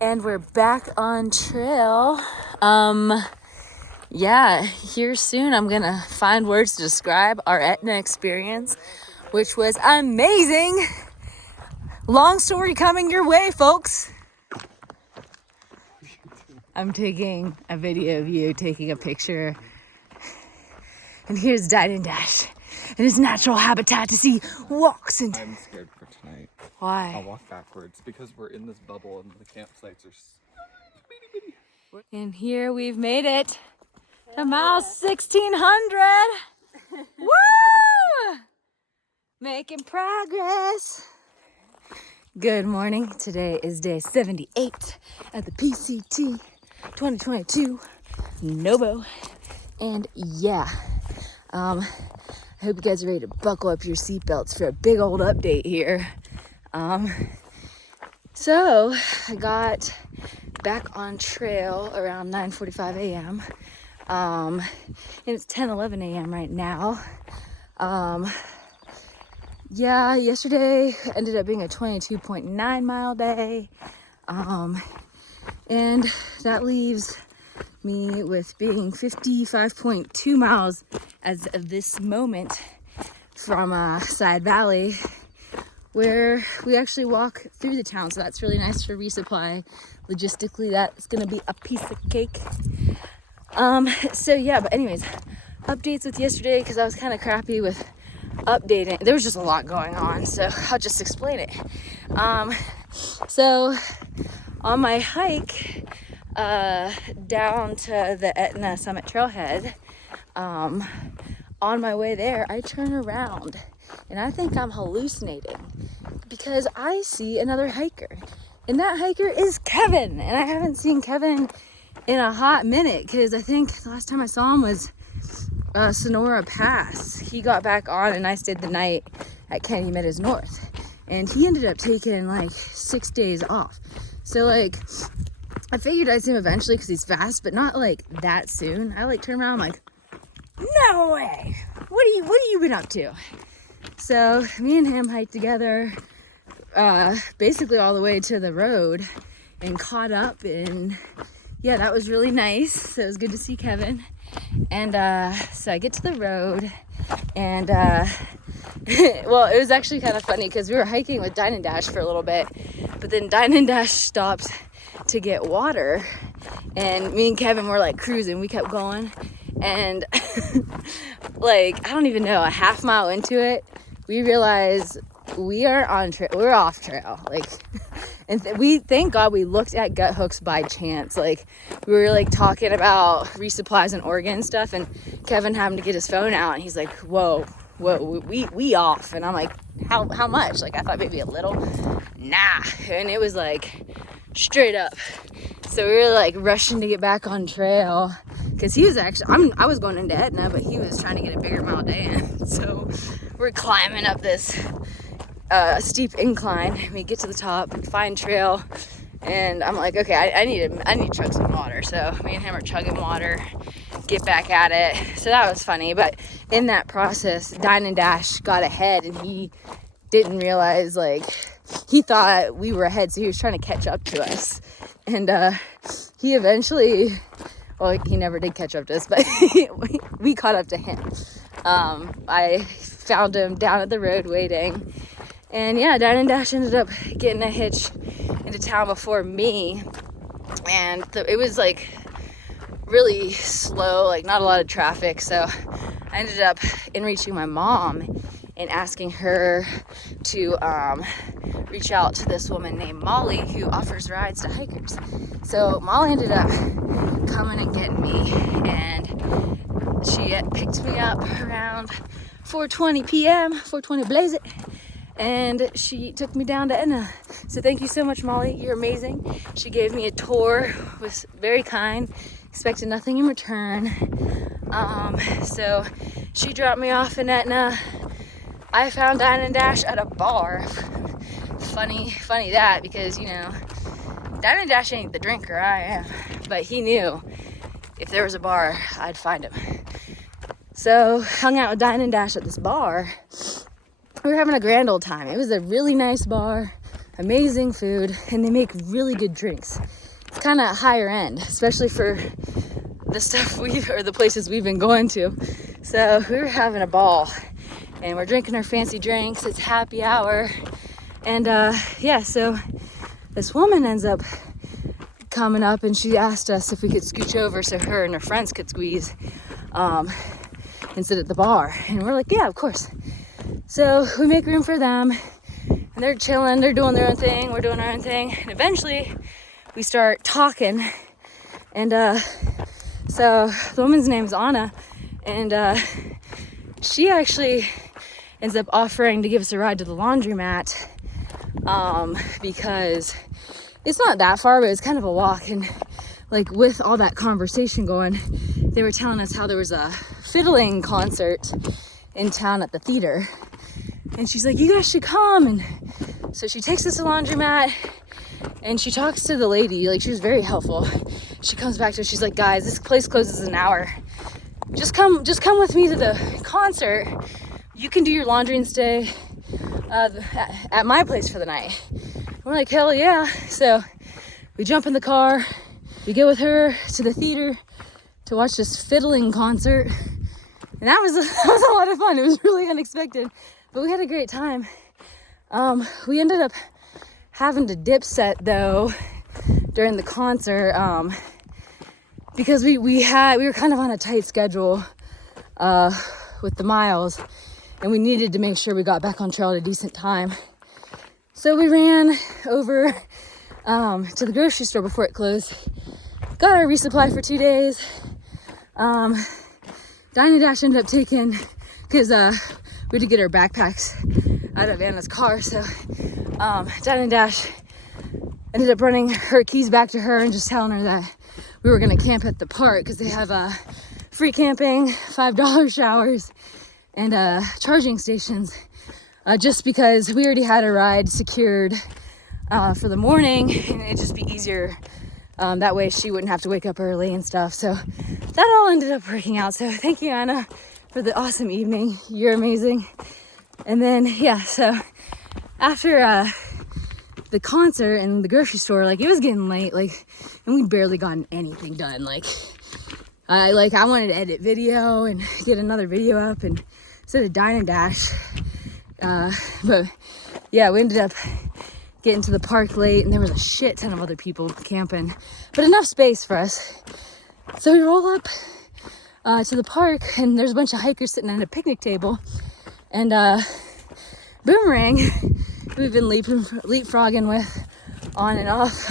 And we're back on trail. Yeah, here soon I'm gonna find words to describe our Etna experience, which was amazing. Long story coming your way, folks. I'm taking a video of you taking a picture. And here's Dine and Dash in his natural habitat as he walks into... I'm scared for tonight. Why? I'll walk backwards because we're in this bubble and the campsites are bitty bitty. And here we've made it to mile 1600. Woo! Making progress. Good morning. Today is day 78 at the PCT 2022 Novo. And yeah, I hope you guys are ready to buckle up your seatbelts for a big old update here. So I got back on trail around 9:45 a.m. And it's 10:11 a.m. right now. Yeah, yesterday ended up being a 22.9 mile day. And that leaves me with being 55.2 miles as of this moment from Seiad Valley, where we actually walk through the town. So that's really nice for resupply. Logistically, that's gonna be a piece of cake. So yeah, but anyways, updates with yesterday, because I was kind of crappy with updating. There was just a lot going on, so I'll just explain it. So on my hike down to the Etna Summit Trailhead, on my way there, I turn around and I think I'm hallucinating because I see another hiker, and that hiker is Kevin, and I haven't seen Kevin in a hot minute because I think the last time I saw him was Sonora Pass. He got back on and I stayed the night at Canyon Meadows North, and he ended up taking like 6 days off. So like I figured I'd see him eventually because he's fast, but not like that soon. I like turn around, I'm like, no way, what have you been up to? So me and him hiked together basically all the way to the road and caught up, and yeah, that was really nice. So it was good to see Kevin. And so I get to the road, and well, it was actually kind of funny because we were hiking with Dine and Dash for a little bit, but then Dine and Dash stopped to get water, and me and Kevin were like cruising. We kept going, and like I don't even know, a half mile into it, we realized we are on trail. We're off trail, like. And we thank God we looked at gut hooks by chance. Like we were like talking about resupplies in Oregon and stuff, and Kevin happened to get his phone out, and he's like, whoa, we off. And I'm like, how much? Like I thought maybe a little. Nah. And it was like straight up. So we were like rushing to get back on trail because he was actually, I was going into Etna, but he was trying to get a bigger mile day in. So we're climbing up this steep incline. We get to the top, find trail, and I'm like, okay, I need to chug some water. So me and him are chugging water, get back at it. So that was funny, but in that process, Dine and Dash got ahead, and he didn't realize, like, he thought we were ahead, so he was trying to catch up to us. And he eventually, well, he never did catch up to us, but we caught up to him. I found him down at the road waiting. And yeah, Dine and Dash ended up getting a hitch into town before me. And it was like really slow, like not a lot of traffic. So I ended up reaching my mom and asking her to reach out to this woman named Molly who offers rides to hikers. So Molly ended up coming and getting me, and she picked me up around 4:20 p.m., 4:20 blaze it. And she took me down to Etna. So thank you so much, Molly. You're amazing. She gave me a tour, was very kind, expected nothing in return. So she dropped me off in Etna. I found Dine and Dash at a bar. Funny that, because, you know, Dine and Dash ain't the drinker I am. But he knew if there was a bar, I'd find him. So hung out with Dine and Dash at this bar. We were having a grand old time. It was a really nice bar, amazing food, and they make really good drinks. It's kind of higher end, especially for the stuff the places we've been going to. So we were having a ball, and we're drinking our fancy drinks. It's happy hour, and yeah, so this woman ends up coming up, and she asked us if we could scooch over so her and her friends could squeeze and sit at the bar. And we're like, yeah, of course. So we make room for them, and they're chilling, they're doing their own thing, we're doing our own thing, and eventually we start talking. And so the woman's name is Anna, and she actually ends up offering to give us a ride to the laundromat, because it's not that far, but it's kind of a walk. And like with all that conversation going, they were telling us how there was a fiddling concert in town at the theater, and she's like, you guys should come. And so she takes us to the laundromat, and she talks to the lady. Like, she was very helpful. She comes back to us, she's like, guys, this place closes in an hour. Just come with me to the concert. You can do your laundry and stay at my place for the night. We're like, hell yeah. So we jump in the car, we go with her to the theater to watch this fiddling concert. And that was a lot of fun. It was really unexpected, but we had a great time. We ended up having to dip set though during the concert, because we were kind of on a tight schedule with the miles, and we needed to make sure we got back on trail at a decent time. So we ran over to the grocery store before it closed, got our resupply for 2 days. Dine and Dash ended up taking, because we had to get our backpacks out of Anna's car, so Dine and Dash ended up running her keys back to her and just telling her that we were going to camp at the park because they have free camping, $5 showers, and charging stations, just because we already had a ride secured for the morning, and it'd just be easier. That way she wouldn't have to wake up early and stuff. So that all ended up working out. So thank you, Anna, for the awesome evening. You're amazing. And then, yeah, so after the concert and the grocery store, like, it was getting late, like, and we barely gotten anything done. I wanted to edit video and get another video up, and instead of Dine and Dash. But yeah, we ended up getting to the park late, and there was a shit ton of other people camping, but enough space for us. So we roll up to the park, and there's a bunch of hikers sitting at a picnic table, and Boomerang, who we've been leapfrogging with on and off,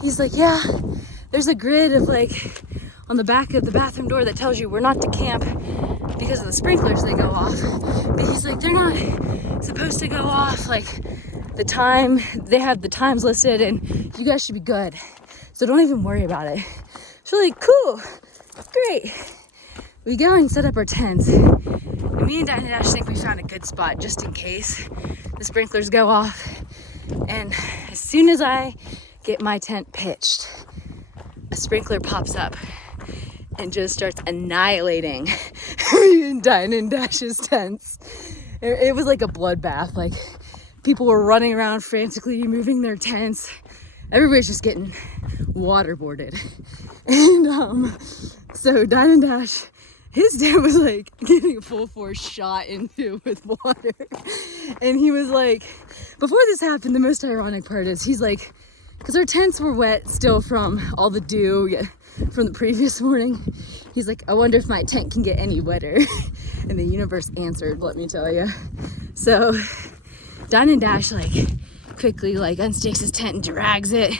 he's like, yeah, there's a grid of, like, on the back of the bathroom door that tells you we're not to camp because of the sprinklers they go off. But he's like, they're not supposed to go off, like, the time, they have the times listed, and you guys should be good. So don't even worry about it. So like, cool, great. We go and set up our tents. And me and Dine and Dash think we found a good spot just in case the sprinklers go off. And as soon as I get my tent pitched, a sprinkler pops up and just starts annihilating me and Dine and Dash's tents. It was like a bloodbath. Like, people were running around frantically moving their tents. Everybody's just getting waterboarded. And so Dine and Dash, his tent was like getting a full force shot into with water. And he was like, before this happened, the most ironic part is he's like, because our tents were wet still from all the dew from the previous morning. He's like, I wonder if my tent can get any wetter. And the universe answered, let me tell you. So Dine and Dash like quickly like unsticks his tent and drags it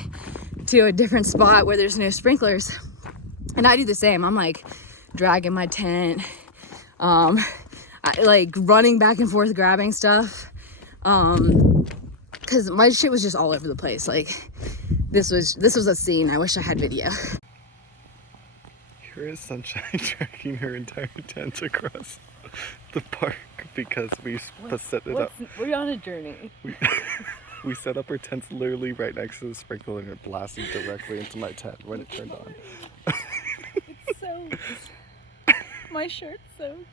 to a different spot where there's no sprinklers. And I do the same. I'm like dragging my tent, like running back and forth grabbing stuff, because my shit was just all over the place. Like, this was a scene. I wish I had video. Here is Sunshine dragging her entire tent across the park because we set it up. We're on a journey. We set up our tents literally right next to the sprinkler, and it blasted directly into my tent when it turned on. It's so... My shirt's soaked.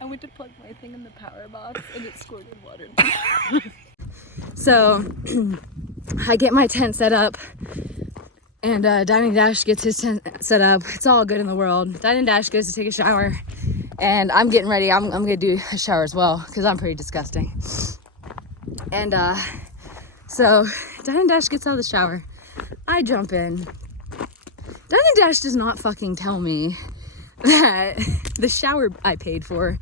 I went to plug my thing in the power box and it squirted water. So I get my tent set up and Dining Dash gets his tent set up. It's all good in the world. Dining Dash goes to take a shower and I'm getting ready. I'm gonna do a shower as well because I'm pretty disgusting. And so Dining Dash gets out of the shower. I jump in. Dining Dash does not fucking tell me that the shower I paid for,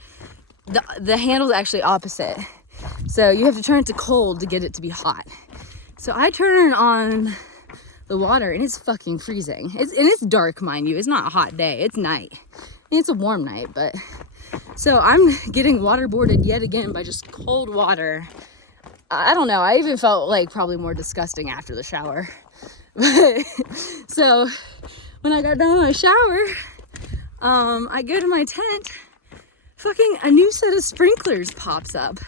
the handle's actually opposite. So you have to turn it to cold to get it to be hot. So I turn on the water and it's fucking freezing. It's dark, mind you. It's not a hot day. It's night. I mean, it's a warm night, but so I'm getting waterboarded yet again by just cold water. I don't know. I even felt like probably more disgusting after the shower. So when I got done with my shower, I go to my tent, fucking a new set of sprinklers pops up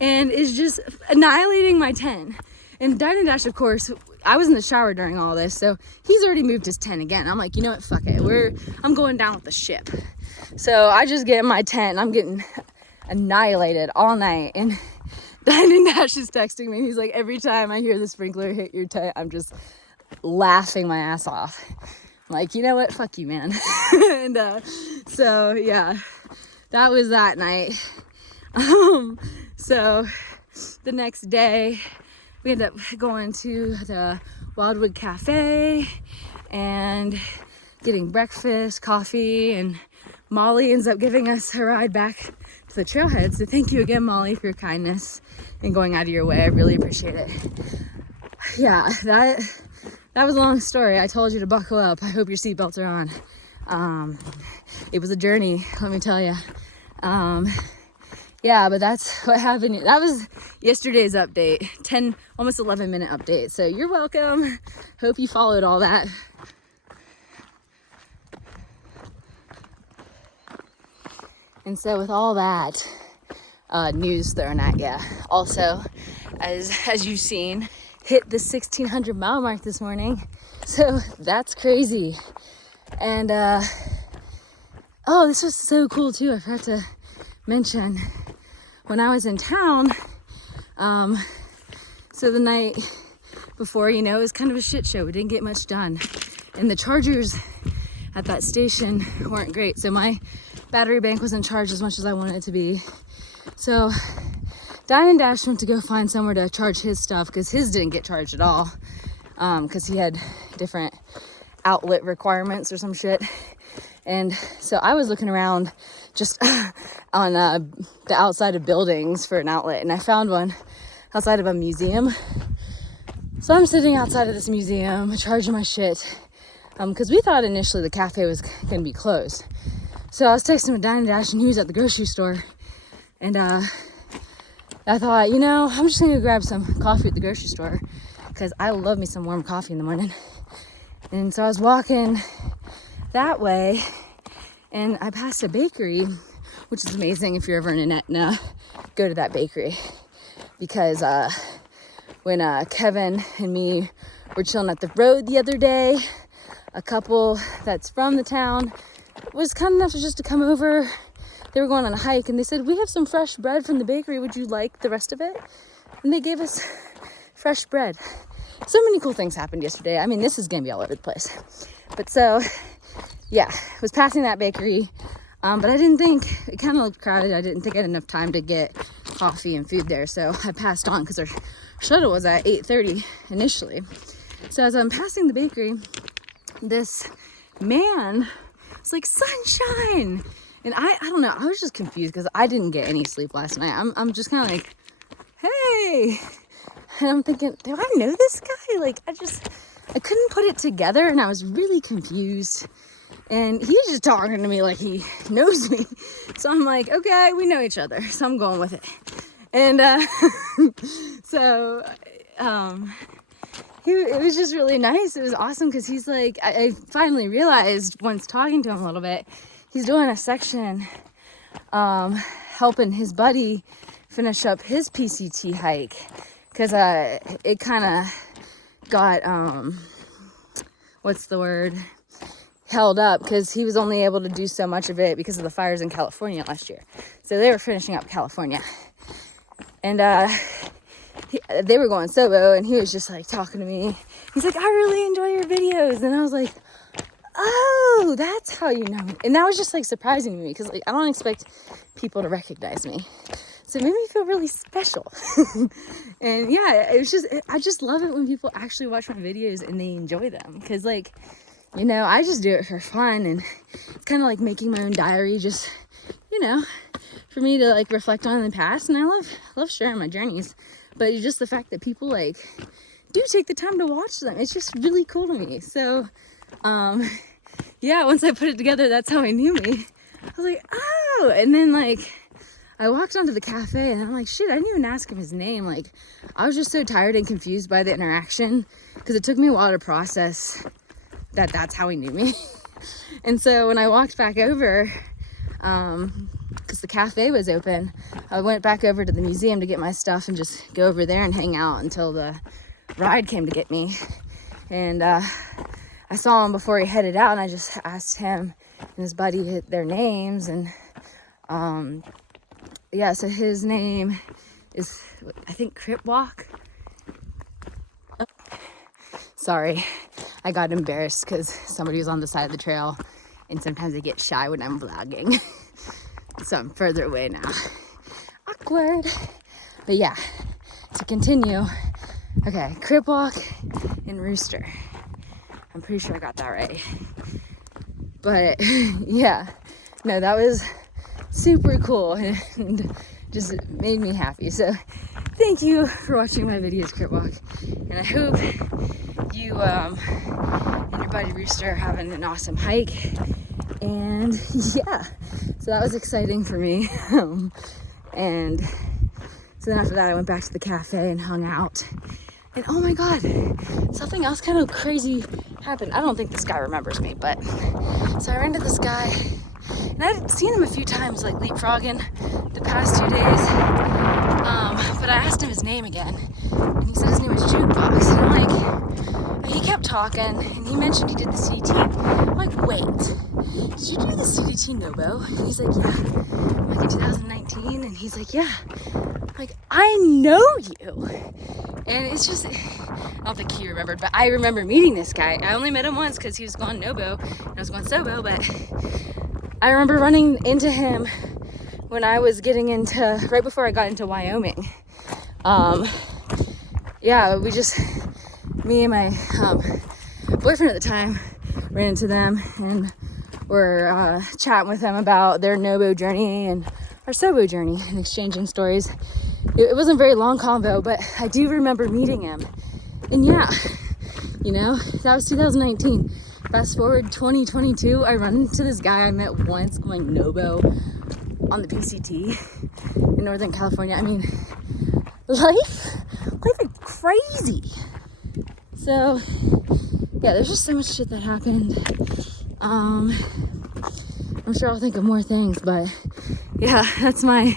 and is just annihilating my tent. And Dining Dash, of course, I was in the shower during all this, so he's already moved his tent again. I'm like, you know what, fuck it. I'm going down with the ship. So I just get in my tent and I'm getting annihilated all night. And Dining Dash is texting me. He's like, every time I hear the sprinkler hit your tent, I'm just laughing my ass off. I'm like, you know what? Fuck you, man. And so yeah, that was that night. So the next day, we ended up going to the Wildwood Cafe and getting breakfast, coffee, and Molly ends up giving us a ride back to the trailhead. So thank you again, Molly, for your kindness and going out of your way. I really appreciate it. Yeah, that was a long story. I told you to buckle up. I hope your seatbelts are on. It was a journey, let me tell you. Yeah, but that's what happened. That was yesterday's update, 10, almost 11-minute update. So you're welcome. Hope you followed all that. And so with all that news thrown at you, also, as you've seen, hit the 1,600 mile mark this morning. So that's crazy. And, oh, this was so cool too. I forgot to mention when I was in town, so the night before, you know, it was kind of a shit show. We didn't get much done. And the chargers at that station weren't great. So my battery bank wasn't charged as much as I wanted it to be. So Diamond Dash went to go find somewhere to charge his stuff because his didn't get charged at all. Because he had different outlet requirements or some shit. And so I was looking around just on the outside of buildings for an outlet, and I found one outside of a museum. So I'm sitting outside of this museum charging my shit because we thought initially the cafe was gonna be closed. So I was texting with Diamond Dash and he was at the grocery store, and I thought, you know, I'm just gonna go grab some coffee at the grocery store because I love me some warm coffee in the morning. And so I was walking that way and I passed a bakery, which is amazing. If you're ever in Etna, go to that bakery, because when Kevin and me were chilling at the road the other day, a couple that's from the town was kind enough just to come over. They were going on a hike and they said, we have some fresh bread from the bakery, would you like the rest of it? And they gave us fresh bread. So many cool things happened yesterday. I mean, this is gonna be all over the place. But so, yeah, I was passing that bakery, but I didn't think, it kind of looked crowded. I didn't think I had enough time to get coffee and food there. So I passed on because our shuttle was at 8:30 initially. So as I'm passing the bakery, this man was like, sunshine. And I don't know, I was just confused because I didn't get any sleep last night. I'm just kind of like, hey. And I'm thinking, do I know this guy? Like, I couldn't put it together and I was really confused. And he's just talking to me like he knows me. So I'm like, okay, we know each other. So I'm going with it. And so it was just really nice. It was awesome because he's like, I finally realized once talking to him a little bit, he's doing a section helping his buddy finish up his PCT hike. Because it kind of got, what's the word? held up because he was only able to do so much of it because of the fires in California last year. So they were finishing up California. And they were going solo, and he was just like talking to me. He's like, I really enjoy your videos. And I was like, oh, that's how you know me. And that was just like surprising to me because like I don't expect people to recognize me. So it made me feel really special. And yeah, it was just, I just love it when people actually watch my videos and they enjoy them. Because like, you know, I just do it for fun, and it's kind of like making my own diary, just, you know, for me to like reflect on in the past. And I love sharing my journeys. But it's just the fact that people like do take the time to watch them. It's just really cool to me. So, yeah, once I put it together, that's how I knew me. I was like, oh, and then like, I walked onto the cafe and I'm like, shit, I didn't even ask him his name. Like, I was just so tired and confused by the interaction because it took me a while to process that that's how he knew me. And so when I walked back over, because the cafe was open, I went back over to the museum to get my stuff and just go over there and hang out until the ride came to get me. And I saw him before he headed out, and I just asked him and his buddy their names. And yeah, so his name is, I think, Crip Walk. Sorry, I got embarrassed because somebody was on the side of the trail, and sometimes I get shy when I'm vlogging. So I'm further away now. Awkward. But yeah, to continue. Okay, Crip Walk and Rooster. I'm pretty sure I got that right. But yeah, no, that was super cool and just made me happy. So thank you for watching my videos, Crip Walk. And I hope you and your buddy Rooster are having an awesome hike. And yeah, so that was exciting for me. And so then after that, I went back to the cafe and hung out. And oh my God, something else kind of crazy happened. I don't think this guy remembers me, but so I ran into this guy, and I'd seen him a few times, like leapfrogging the past 2 days. But I asked him his name again, and he said his name was Jukebox. And I'm like, he kept talking, and he mentioned he did the CDT. I'm like, wait, did you do the CDT Nobo? And he's like, yeah. I'm like, in 2019? And he's like, yeah. I'm like, I know you. And it's just, I don't think he remembered, but I remember meeting this guy. I only met him once because he was going Nobo and I was going Sobo, but I remember running into him when I was getting into, right before I got into Wyoming. Yeah, me and my boyfriend at the time ran into them and were chatting with them about their Nobo journey and our Sobo journey and exchanging stories. It wasn't a very long convo, but I do remember meeting him. And yeah, you know, that was 2019. Fast forward 2022, I run into this guy I met once going Nobo on the PCT in Northern California. I mean, life is crazy. So yeah, there's just so much shit that happened. I'm sure I'll think of more things, but yeah, that's my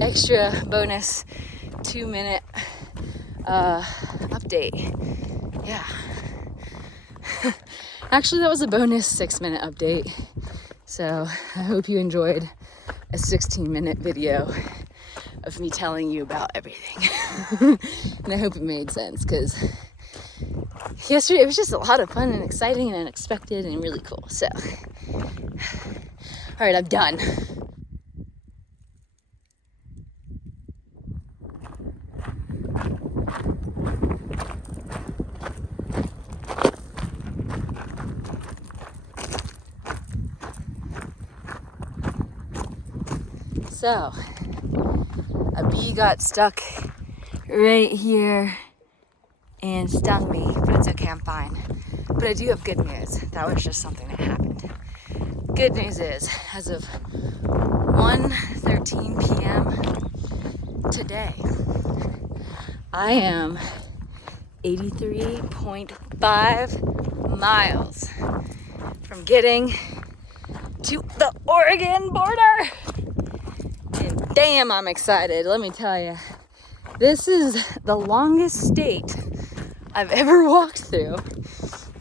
extra bonus 2-minute update. Yeah. Actually, that was a bonus 6-minute update. So I hope you enjoyed a 16-minute video of me telling you about everything. And I hope it made sense, because yesterday it was just a lot of fun and exciting and unexpected and really cool. So, all right, I'm done. So, a bee got stuck right here and stung me, but it's okay, I'm fine. But I do have good news. That was just something that happened. Good news is, as of 1:13 p.m. today, I am 83.5 miles from getting to the Oregon border. And damn, I'm excited. Let me tell you, this is the longest state I've ever walked through.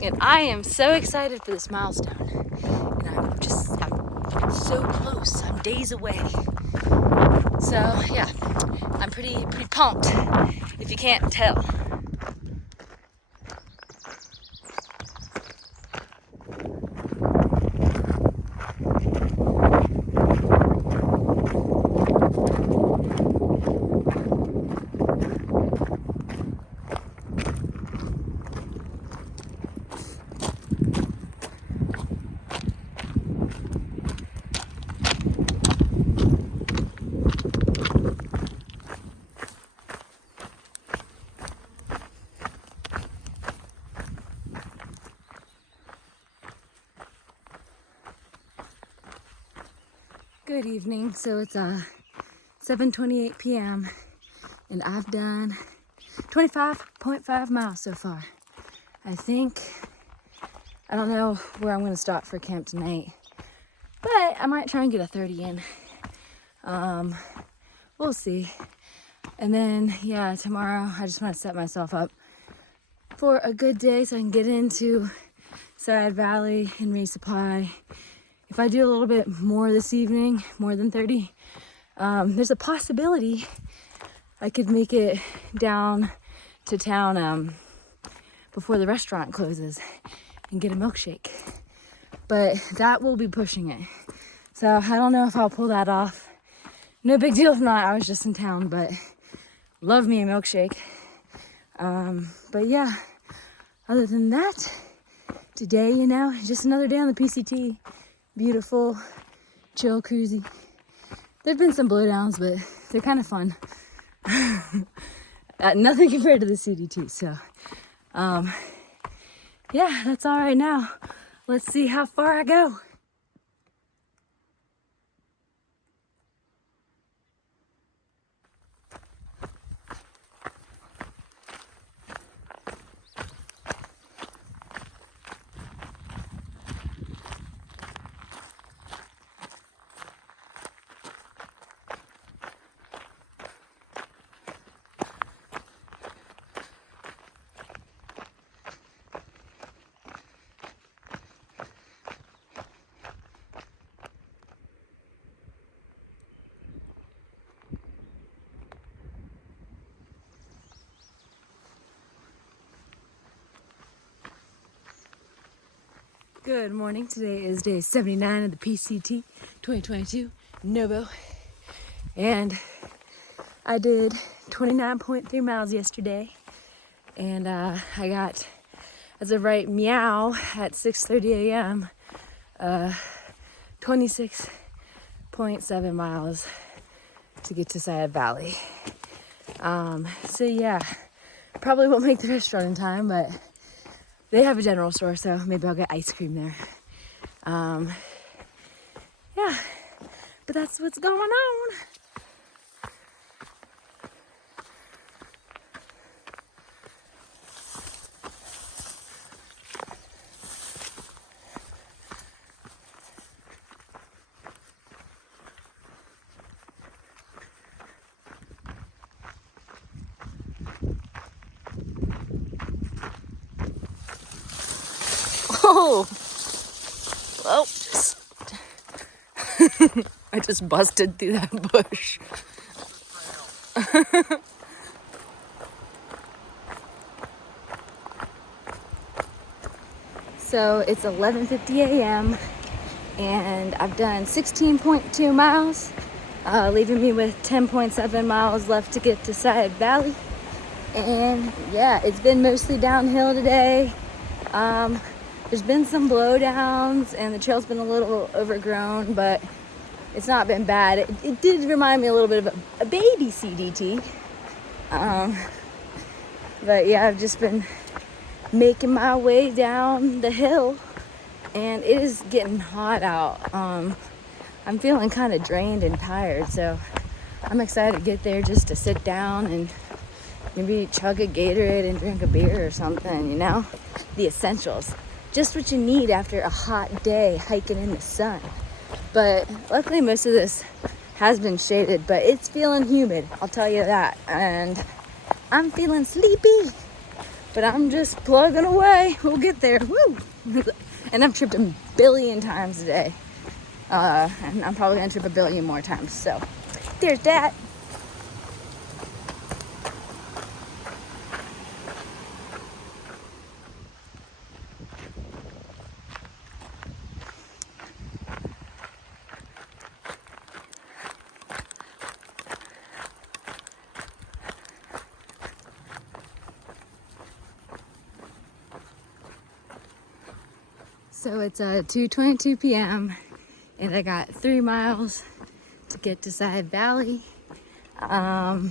And I am so excited for this milestone. And I'm so close. I'm days away. So yeah, I'm pretty pumped, if you can't tell. Good evening. So it's 7:28 p.m. and I've done 25.5 miles so far. I don't know where I'm going to stop for camp tonight, but I might try and get a 30 in. We'll see. And then, yeah, tomorrow I just want to set myself up for a good day so I can get into Seiad Valley and resupply. If I do a little bit more this evening, more than 30, there's a possibility I could make it down to town before the restaurant closes and get a milkshake. But that will be pushing it. So I don't know if I'll pull that off. No big deal if not, I was just in town, but love me a milkshake. But yeah, other than that, today, just another day on the PCT. Beautiful, chill, cruisy. There've been some blowdowns, but they're kind of fun. Nothing compared to the CDT. So, yeah, that's all right now. Let's see how far I go. Good morning. Today is day 79 of the PCT 2022 Novo. And I did 29.3 miles yesterday. And I got, as of right meow, at 6:30 a.m., 26.7 miles to get to Seiad Valley. So yeah, probably won't make the restaurant in time, but they have a general store, so maybe I'll get ice cream there. Yeah, but that's what's going on. Oh, well, I just busted through that bush. So it's 11:50 a.m. and I've done 16.2 miles, leaving me with 10.7 miles left to get to Seiad Valley. And yeah, it's been mostly downhill today. There's been some blowdowns and the trail's been a little overgrown, but it's not been bad. It did remind me a little bit of a baby CDT. But yeah, I've just been making my way down the hill and it is getting hot out. I'm feeling kind of drained and tired, so I'm excited to get there just to sit down and maybe chug a Gatorade and drink a beer or something, the essentials. Just what you need after a hot day hiking in the sun. But luckily most of this has been shaded, but it's feeling humid, I'll tell you that. And I'm feeling sleepy. But I'm just plugging away. We'll get there. Woo! And I've tripped a billion times a day. And I'm probably gonna trip a billion more times. So there's that. So it's 2:22 p.m. and I got 3 miles to get to Seiad Valley. The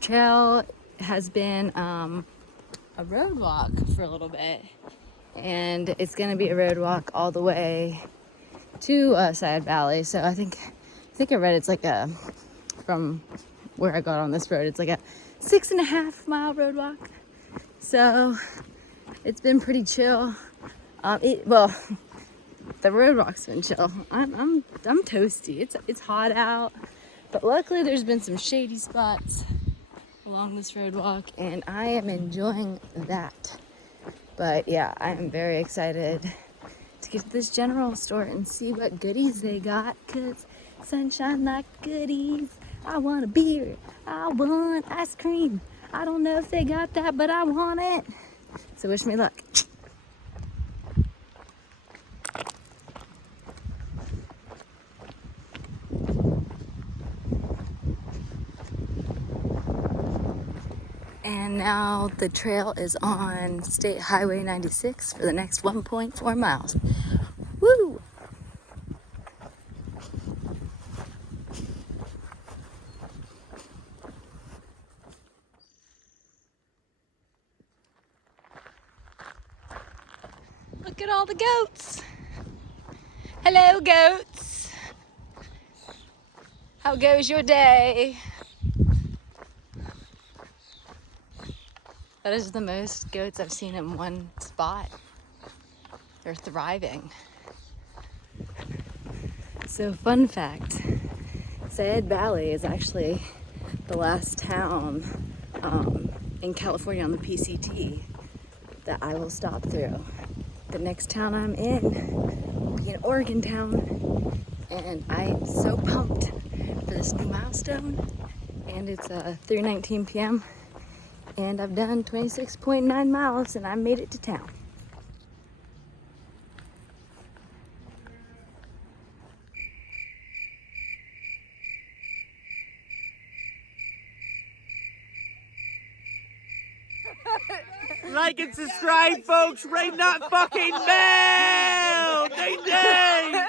trail has been a road walk for a little bit, and it's gonna be a road walk all the way to Seiad Valley. So I think I read it's like from where I got on this road, it's like a 6.5 mile road walk. So it's been pretty chill. The road walk's been chill. I'm toasty. It's hot out, but luckily there's been some shady spots along this road walk, and I am enjoying that. But yeah, I am very excited to get to this general store and see what goodies they got, 'cause sunshine like goodies. I want a beer. I want ice cream. I don't know if they got that, but I want it. So wish me luck. And now the trail is on State Highway 96 for the next 1.4 miles. Woo! Look at all the goats. Hello, goats. How goes your day? That is the most goats I've seen in one spot. They're thriving. So fun fact, Seiad Valley is actually the last town in California on the PCT that I will stop through. The next town I'm in will be an Oregon town, and I'm so pumped for this new milestone. And it's 3:19 p.m. and I've done 26.9 miles and I made it to town. Like and subscribe, folks. Rain not fucking bell. Ding ding.